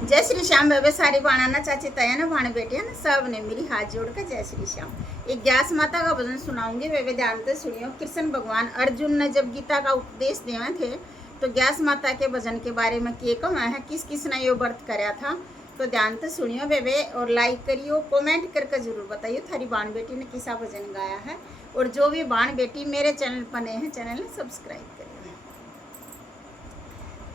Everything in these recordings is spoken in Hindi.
जय श्री श्याम बेबे सारी बाणाना चाची तया ना भाण बेटिया ना सब ने मेरी हाथ जोड़ कर जय श्री श्याम। एक व्यास माता का भजन सुनाऊंगी बेबे, ध्यान से सुनियो। कृष्ण भगवान अर्जुन ने जब गीता का उपदेश देवे थे तो व्यास माता के भजन के बारे में के कम है, किस किस ने यो व्रत कराया था, तो ध्यान से सुनियो बेबे और लाइक करियो, कमेंट करके जरूर बताइयो थारी बाण बेटी ने किसा भजन गाया है। और जो भी बाण बेटी मेरे चैनल पर नए हैं चैनल ने सब्सक्राइब करियो।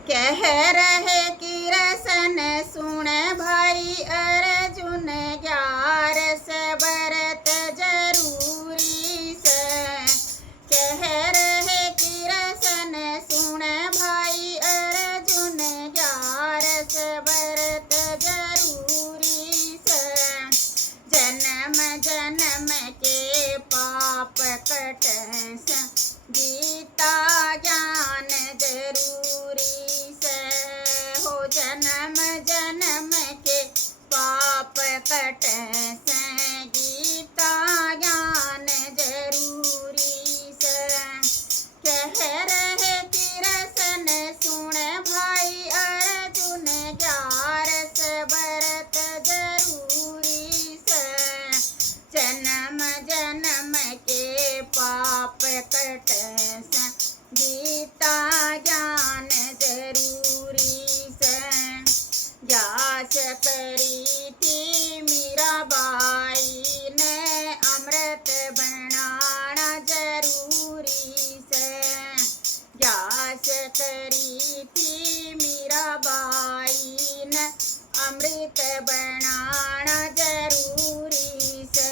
कह रहे कि रसन सुने भाई अर्जुन 11 व्रत जरूरी से। कह रहे कि रसन सुने भाई अर्जुन 11 व्रत जरूरी से। जन्म जन्म के पाप कटे गीता ज्ञान जरूरी से। हो जन्म जन्म के पाप कटे गीता ज्ञान जरूरी से। कह रहे कि रसन सुने भाई अर्जुन 11 व्रत जरूरी से। जन्म जन्म के पाप कटे गीता ज्ञान जरूरी से। व्यास करी थी मीराबाई ने अमृत बनाना जरूरी से। व्यास करी थी मीराबाई ने अमृत बनाना जरूरी से।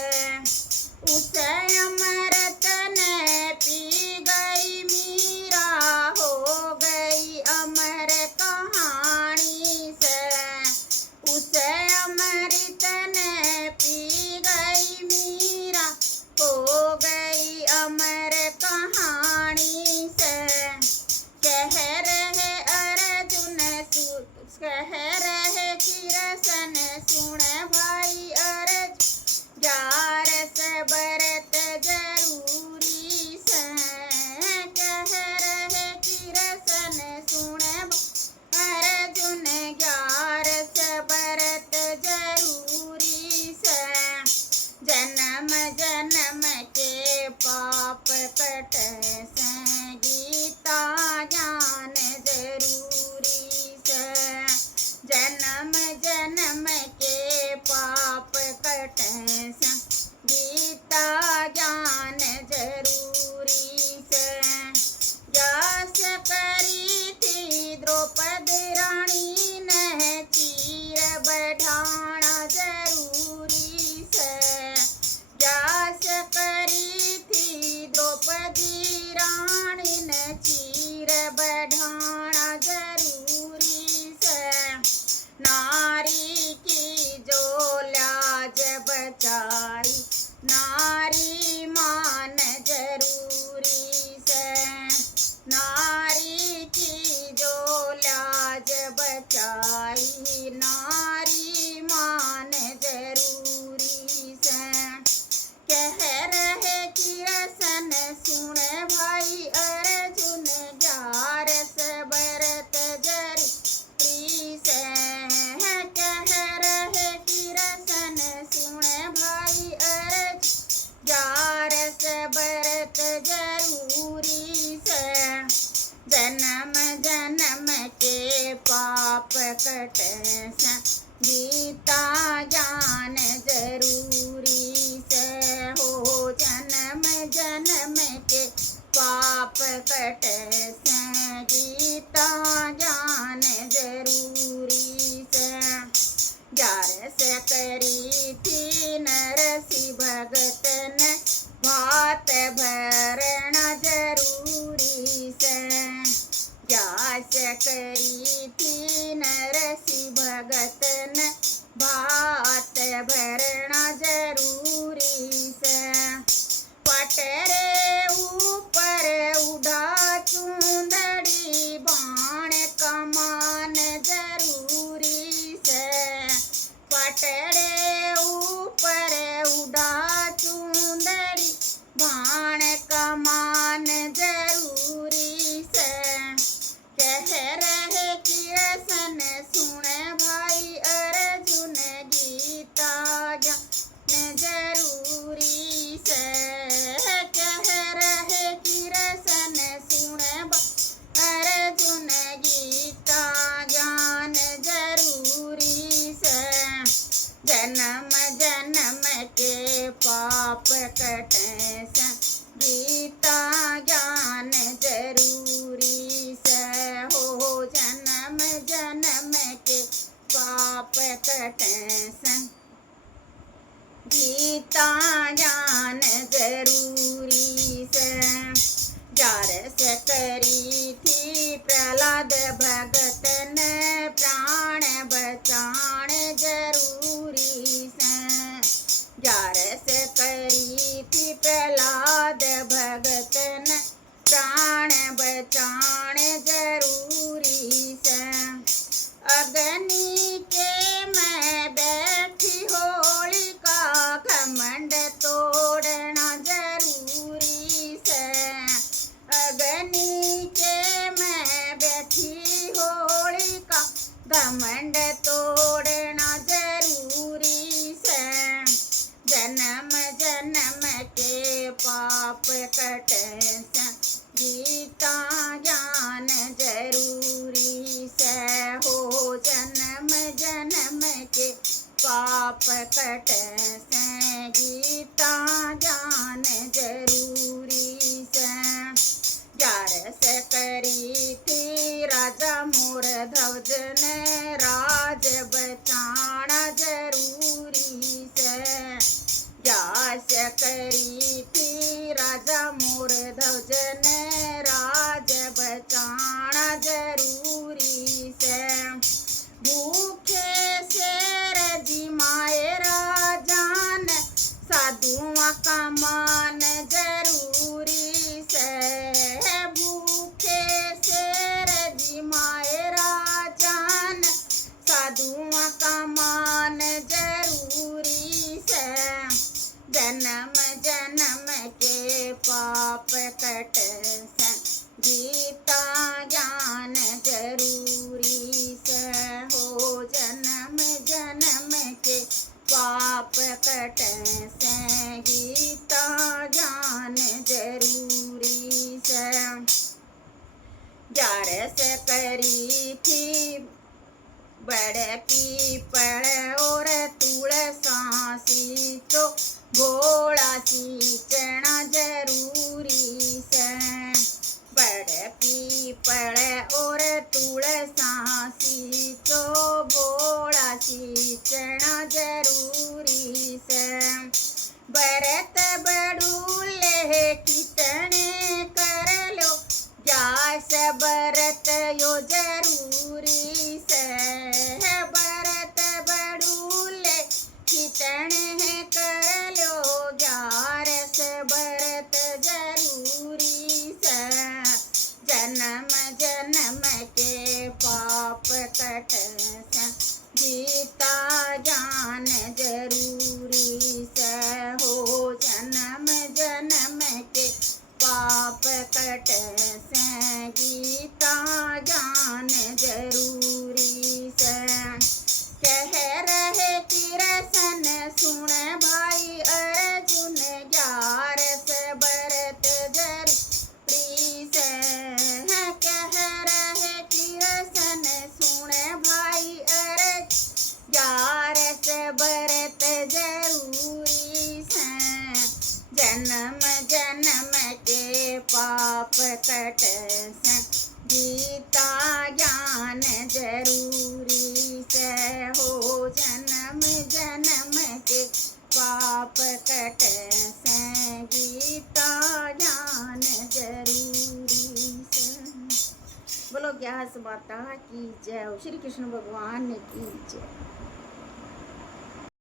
उसे अमृत ने पी गई मीरा हो गई अमर कहानी से। उसे अमृत ने पी गई मीरा हो गई अमर कहानी से। कह रहे अर्जुन कह रहे कि रसन सुने भाई अर्जुन 11 व्रत जरूरी से। कह रहे कि रसन सुने अर्जुन 11 व्रत जरूरी से। जन्म जन्म के पाप कटे गीता ज्ञान जरूरी से। जन्म जन्म के पाप कटे गीता ज्ञान जरूरी से। व्यास करी थी द्रौपदी रानी ने चीर बढ़ाना जरूरी से। व्यास करी थी द्रौपदी रानी ने चीर बढ़ाना जरूरी से। नारी की जो लाज बचाई नारी मान जरूरी से। नारी की जो लाज बचाई नारी मान जरूरी से। कह रहे कि रसन सुने भाई अर्जुन 11 व्रत जरूरी से। कह रहे कि रसन सुने भाई अर्जुन 11 व्रत जरूरी से। जन्म जन्म के पाप कटे गीता ज्ञान जरूरी से। हो जन्म जन्म के पाप कटे गीता ज्ञान जरूरी से। 11 करी थी नरसी भगत ने भात भरना जरूरी से। व्यास करी थी नरसी भगत ने भात भरना जरूरी से। पटरे ऊपर उड़ा चुंदड़ी बाण कमान जरूरी से। पटरे ऊपर उड़ा चुंदड़ी बाण कमान जरूरी से। कह रहे कि रसन सुने भाई कटे से गीता ज्ञान जरूरी से हो जन्म जन्म के पाप कटे से गीता ज्ञान जरूरी से जार से करी थी प्रहलाद भगत ने प्राण बचाण जरूरी से जार से करी थी प्रहलाद भगत ने प्राण बचाण जरूरी से अग्नि के मैं बैठी होलिका घमंड तोड़ना जरूरी से अग्नि के मैं बैठी होलिका घमंड तोड़ना जरूरी से जन्म जन्म के पाप कटे से गीता ज्ञान जरूरी से हो जन्म जन्म के पाप कटे से गीता ज्ञान जरूरी से जार से करी थी राजा मोर ध्वज ने राज बचाना जरूरी से जास करी थी राजा मोर ध्वज ने राज बचाना जरूरी से भूखे शेर जिमाए राजान साधुआ का मान जरूरी से भूखे शेर जिमाए राजान साधुआ का मान जरूरी से जन्म जन्म के पाप कटे से गीता ज्ञान जरूरी से हो जन्म जन्म के पाप कटे से गीता ज्ञान जरूरी से जार से करी थी बड़े पीपल और तुलसासी तो भोला सींचना जरूरी से बड़े पीपल और तुलसासी तो भोला सींचना जरूरी से बरत बड़ूले कितने कर लो जास बरत यो जरूरी से बरत बड़ूले कितने कर लो ग्यारस बरत जरूरी से जन्म जन्म के पाप कट से गीता ज्ञान जरूरी से हो जन्म जन्म के पाप कट से गीता ज्ञान जरूरी से कह रहे किरसन सुन भाई अर्जुन ग्यारस बरत जरूरी से कह रहे किरसन सुन भाई अर्जुन ग्यारस बरत जरूरी से जन्म जन्म के पाप कट से गीता ज्ञान जरूरी से हो जन्म जन्म के पाप कट से गीता ज्ञान जरूरी से। बोलो ग्यास माता की जय, श्री कृष्ण भगवान की जय।